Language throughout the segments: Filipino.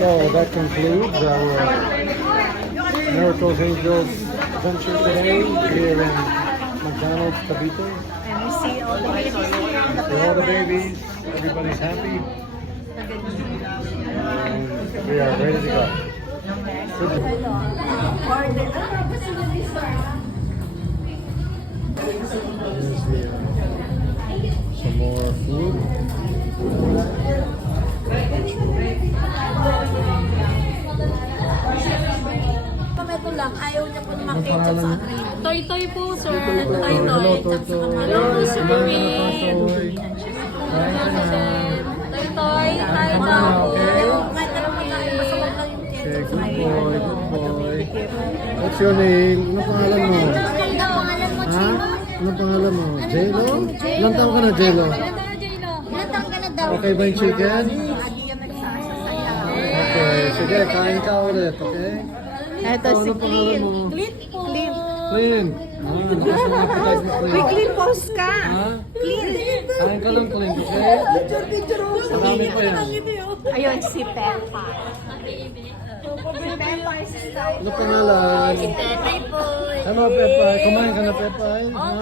So that concludes our Miracles Angels adventure today here in McDonald's, Cavite. And we see all the babies here. See all the babies, everybody's happy, and we are ready to go. Here's some more food. Ito lang, ayaw niya po naman ketchup sa akin. Toy-toy po, sir. Hello, Toy-toy. Toy-Toy. Hello, Sir Toy-Toy. Toy-toy. Toy-toy. Tayo na po. Kahit alam mo na, basta wag lang yung Okay, ketchup. good boy. What's your name? Ano pangalan mo? Ha? Ano pangalan mo? J-Lo? Ilang taon ka na, J-Lo? Okay ba yung chicken? Okay, sige, kain ka ulit, okay? Ito si Ano pangalan mo? Clint po. Clint. Clint. Lakas mo appetite mo, May Clint. Clint post ka. Ha? Clint. Kain ka lang, Clint, okay? Marami pa yan. Ayun, si Peppa. Ano pangalan? Tetay po. Ano, Pepay? Kumain ka na, Pepay? Ha?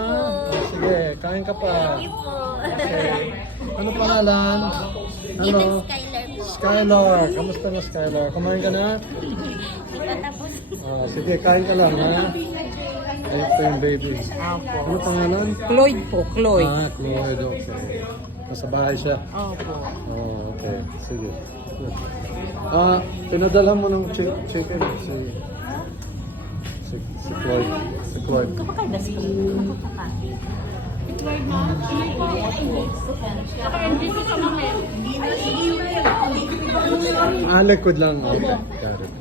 Sige, kain ka pa. Okay. Ano pangalan? Ano? Skylar. Kamusta na, Skylar? Kumain ka na? Sige, kain ka lang, ha? Ito yung baby. Ano pangalan? Cloyd po, Cloyd. Chloe, okay. Nasa bahay siya? Opo. Oh, okay. Sige. Pinadala mo ng chicken si Cloyd. Si Cloyd. Kapag das ko. Nakapakain. Likod lang. Okay. Got it.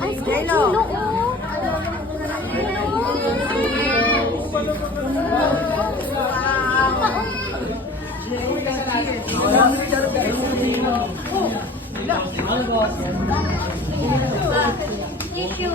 Ay, Jello. Tissue.